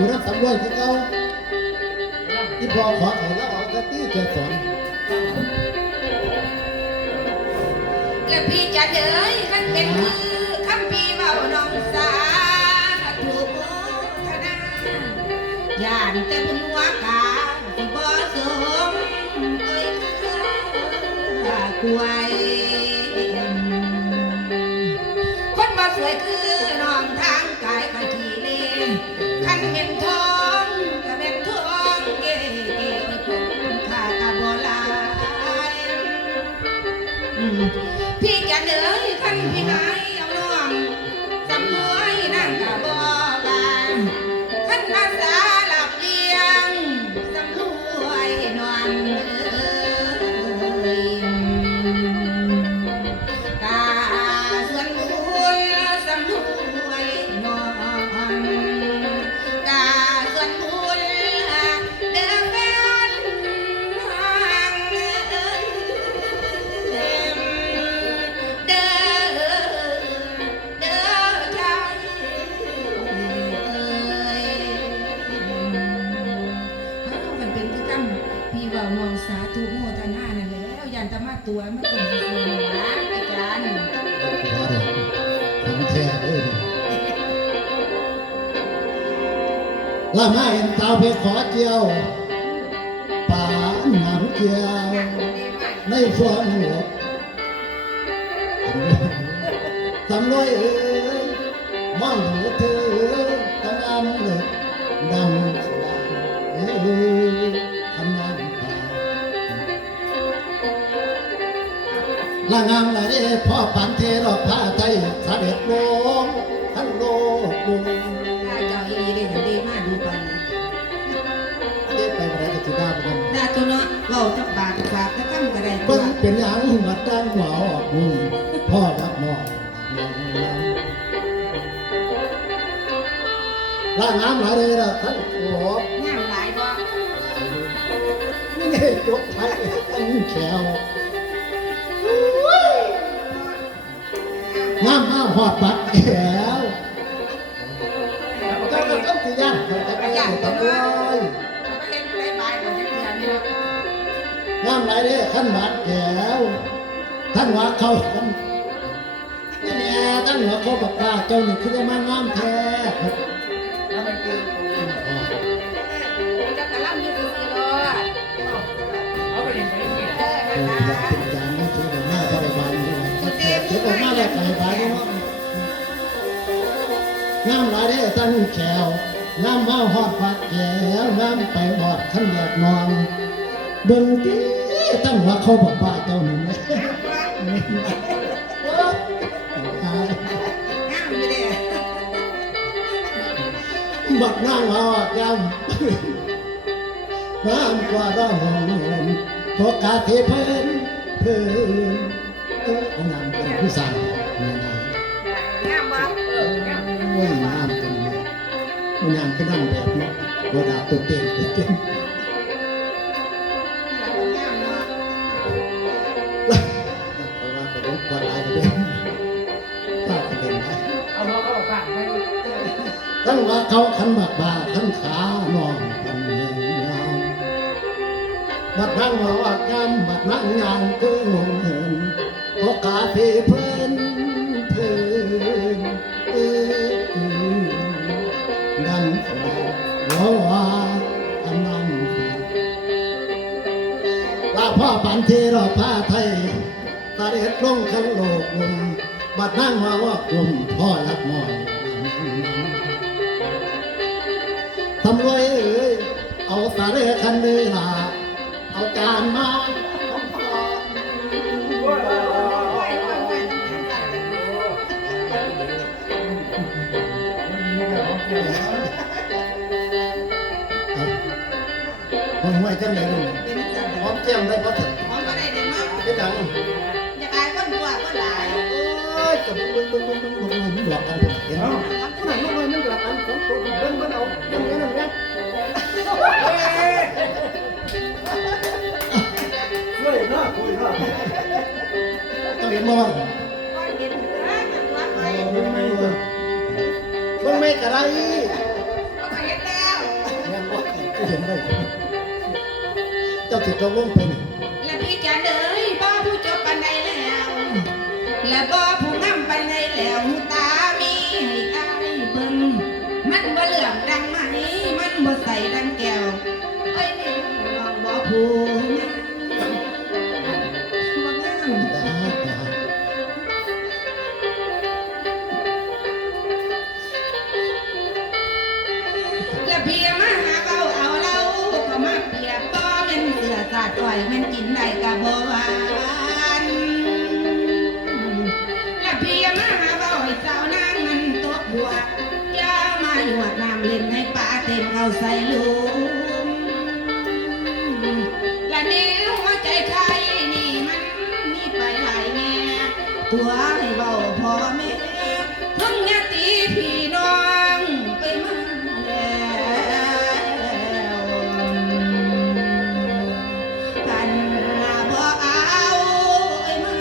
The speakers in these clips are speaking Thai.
อยู่น้ำสำรวยที่เขาที่พอขอเขาแล้วเอากระตี้เกิดสอนและพี่จะเด้ยขันเป็นคือคำพี่เบาน้องสาถูกธนาย่านแต่บุญหัวกาที่บ่สมเอ้ยคือกล้วยคนบ่สวยคือน้องทางกายขันทีเล่ขันเป็นทองก็เป็นทองเก๋คุ้มค่ากะบ่หลายพี่จะเหนื่อยขันพี่หายเอาน้องสำรวยนั่งกะบ่บานขันอาสาหลับเลี้ยงสำรวยนอนเอ้ยกาส่วนบุญสำรวยนอนกาส่วนบุญเดินแฟนห่างเอ้ยเด้อเด้อใจมันเป็นคือกันพี่เว้ามองสาธุโมทนานั่นแหล้วยันตมาตัวมาตรงหัวอาจารย์ผมแท้เลยละไม้เตาเพขอเจียวป่าหนำเกียวในฟองหัวทำรวยมองหัวเธอทำน้ำเลือดดำสลายทำน้ำตาละงามละเด้พ่อปันเทรอกผ้าไทยเสด็จลงทั้งโลกบุญถ้าเจ้าอีได้เห็นดีมากดูปันได้ไปไหนก็จะได้ไปกันดาตัวเนาะเว้าจักบาทฝากจักคำก็ได้ตั เพิ่ ว งเป็นอย่างบัดด้านหัวออกมือพ่อรักน้อยละงามหลายเลยละท่านโอ้ งามหลายบ่ นี่จบไปตั้งแขวงามมาหอดปัดแขวก็ต้องที่ย่านเขาจะไปย่านตะลอย บ่เห็นผู้ใดบายบ่จักเทื่อนี่เนาะ งามหลายเลยท่านบาดแขวท่านว่าเขาท่านนี่แม่ท่านว่าเขาบอกว่าเจ้านี่คือจะมางามแท้แล้วมันคือจักกะลำอยู่ซื่อๆเนาะเอาไปเล่นไปเล่นอยากเป็นอย่างนั้นคือหน้าพระบาลนี่เดี๋ยวหน้าแรกพระบาลนี่ว่างามหลายเด้ตั้งแขวงามมาหอดผักแขวงามไปหอดขันแดดนอนเบิ่งตีตั้งว่าเขาบอกว่าเจ้าหนึ่งงามอยู่เด้ บักนั่งหอดยำงามกว่าร้องโทกาเทเพิ่นเพิ่นงามเป็นผู้สาวงามบ่งาม โอ้ยงามจังเลยมันงามก็นั่งแบบนี้เวลาตัวเต้นตัวเต้นงามเนาะเพราะว่าก็ต้องกวาดลายกันเลยถ้าประเด็นได้เอาหัวเขาฝากให้ตั้งว่าเขาขันบักบาขันขานอนกันเองงามบัดนั่งว่างามบัดนั่งงานก็งงเห็นเพราะกาเทเพิ่นเพิ่นดันว่าอันนั้นลาพ่อปันเทรอผ้าไทยตาเด็ดลงขันโลกมุมบัดนั่งว่ากลุ่มพ่อรักน้อยทำรวยเอาสาเรคันเลยล่ะเอาจานมาผมไว้จังเลยพร้อมแจ้งได้ก็ถึง หอมบ่ได้เด้เนาะ cái đằng อยากอายคนตัวคนหลาย ơi cầm bưng đoạt anh cái này nó hơi nó đoạt anh cũng tụi bên đầu bên cái này nhá Vui đó, vui đó. tao hiện không coi nhìn nữaมันตัวไป bên mày cả đây ก็เห็นแล้ว เจ้าสิตกลงไปนี่ และพี่จันเอ้ยบ่ผู้จบปันใดแล้ว และบ่ผู้งามปันใดแล้วตามีให้อายเบิ่งมันบ่เหลืองดังไหมมันบ่ใสดังแก้วเอ้ยนี่น้องบ่ผู้งามบ่งาม ดาดา และเพียมาหาเอาเราก็มาเปรียบบ่แม่นเสือสาดอ้อยแม่นกินได้ก็บ่หวานและเพียมาหาให้สาวนางมันตกบัวอย่ามาหยวดน้ำเล่นให้ป่าเต็มเอาใส่ลุมและแนวหัวใจใครนี่มันมีไปหลายแง่ตัวให้เบาพ่อแม่ทั้งญาติพี่น้องไปมาแล้วกันบ่เอาไปมา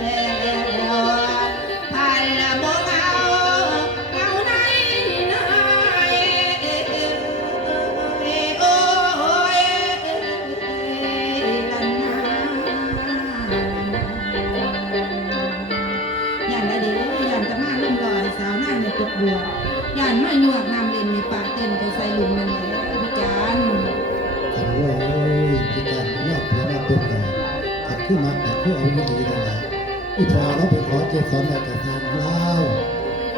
แล้วพันละบ่เอาเอาไหนไหนโอ้ยละนา ย่านละเด้อย่านจะมาลุ่มลอยสาวนั่งในตกบัวย่านมาหยวกน้ำเล่นในปากเต้นไปใส่ลุมนั่นแหละพิจารณ์ ขันว่าโอ้ยพิการนอกหัวมาตุ้มกันขัดขึ้นมาขัดขึ้นเอาไม่ดีเลยนะอีพอเราไปขอเจ็บสอนอะไรกับทางเล่า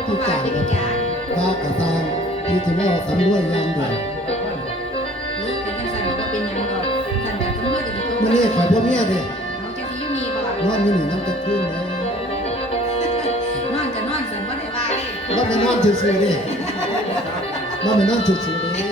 เพราะ พิ ว่า การ เป็นพิจารณ์ บ้ากับทางที่จะว่าสำรวยยามเดียว เป็นจังสันก็เป็นหยังดอกสันกับตำรวจกับตำร มื่อ ว นี้ จ ข่อยพ่อเมียเด้ เอาจังสิอยู่นี่บ่ นอนอยู่นี่น้ำจะขึ้นเลย นอนจะนอนสันบ่ได้ว่าเด้ ว่าไปนอนซื่อๆเด้ว่าไปนอนซื่อๆเด้